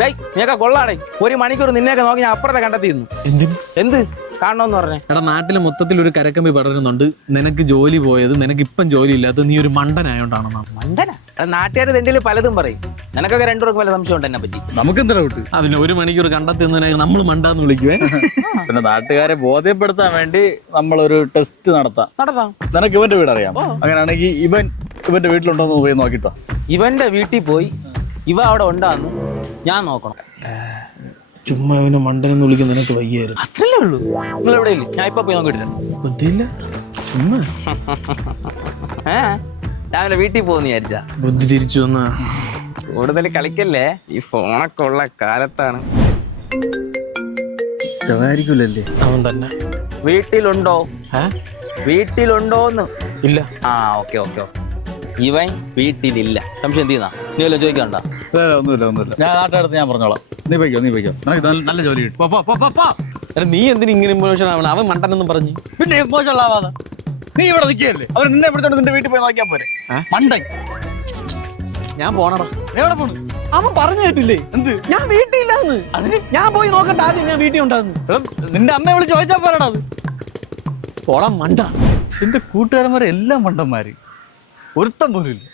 നീയൊക്കെ കൊള്ളാടേ. 1 മണിക്കൂർ നിന്നെയൊക്കെ നോക്കി ഞാൻ അപ്പുറത്തെ കണ്ടെത്തിയിരുന്നു. എന്ത് കാണണമെന്ന് പറഞ്ഞേ? എടാ നാട്ടില് മൊത്തത്തിൽ ഒരു കരക്കമ്പി പടരുന്നുണ്ട്. നിനക്ക് ജോലി പോയത്, നിനക്ക് ഇപ്പം ജോലി ഇല്ലാത്തത് നീ ഒരു മണ്ടനായോണ്ടാണെന്നാണ്. മണ്ടന? നാട്ടുകാർ തെണ്ടില് പലതും പറയും. നിനക്കൊക്കെ 2 പേർക്ക് വല്ല സംശയം ഉണ്ട് എന്നെ പറ്റി? നമുക്ക് എന്താ കൂട്ട്? അതിന് 1 മണിക്കൂർ കണ്ടെത്തുന്നതിനെ നമ്മൾ മണ്ടാന്ന് വിളിക്കുവേ. പിന്നെ നാട്ടുകാരെ ബോധ്യപ്പെടുത്താൻ വേണ്ടി നമ്മളൊരു ടെസ്റ്റ് നടത്താം. നിനക്ക് ഇവന്റെ വീട് അറിയാം. അങ്ങനെയാണെങ്കിൽ ഇവന്റെ വീട്ടിലുണ്ടോന്ന് പോയി നോക്കിട്ടോ. ഇവന്റെ വീട്ടിൽ പോയി ഇവ അവിടെ ഉണ്ടാന്ന് ഞാൻ നോക്കണം. ചുമ്മാ ഇവനെ മണ്ടനെന്ന് വിളിക്കുന്ന നിനക്ക് വയ്യായിരുന്നു. അത്രല്ലേ ഉള്ളൂ. നിങ്ങൾ എവിടെ ഇല്ല? ഞാൻ ഇപ്പൊ പോയി നോക്കിട്ടില്ല. ബുദ്ധിയില്ല. ചുമ്മാ രാവിലെ വീട്ടിൽ പോകുന്ന വിചാരിച്ചാ. ബുദ്ധി തിരിച്ചു വന്ന കൂടുതൽ കളിക്കല്ലേ, ഈ ഫോണൊക്കെ ഉള്ള കാലത്താണ്. ആയിരിക്കില്ലല്ലേ അവൻ തന്നെ. വീട്ടിലുണ്ടോ? വീട്ടിലുണ്ടോന്ന്? ഇല്ല. ആ ഓക്കെ ഓക്കെ ഓക്കെ. ഇവൻ വീട്ടിലില്ല. സംശയം എന്ത് ചെയ്യുന്ന? നീ വല്ലതും ചോദിക്കണ്ട. ഒന്നുമില്ല. ഞാൻ നാട്ടിനടുത്ത് ഞാൻ പറഞ്ഞോളാം. നീ പോയിക്കോ. നിനക്ക് നല്ല ജോലി കിട്ടും. നീ എന്തിനു ഇങ്ങനെ ഇമോഷൻ ആവണം? അവൻ മണ്ടനെന്നും പറഞ്ഞു. പിന്നെ ഇമോഷൻ ആവാതെ നീ ഇവിടെ നിൽക്കുകയല്ലേ? അവർ നിന്നെ പിടിച്ചോണ്ട് നിന്റെ വീട്ടിൽ പോയി നോക്കിയാ പോരെ. മണ്ടൻ. ഞാൻ പോണടാ. എവിടെ പോണു? അവൻ പറഞ്ഞു കേട്ടില്ലേ? എന്ത്? ഞാൻ വീട്ടിലില്ലാന്ന്. അതിന് ഞാൻ പോയി നോക്കണ്ട. ആദ്യം ഞാൻ വീട്ടിൽ ഉണ്ടാകുന്നു. നിന്റെ അമ്മയെ വിളിച്ച് ചോദിച്ചാ പോരാടാ. അത് പോടാ മണ്ട. എന്റെ കൂട്ടുകാരന്മാരെ എല്ലാം മണ്ടന്മാര്, ഒരുത്തം പോലും ഇല്ല.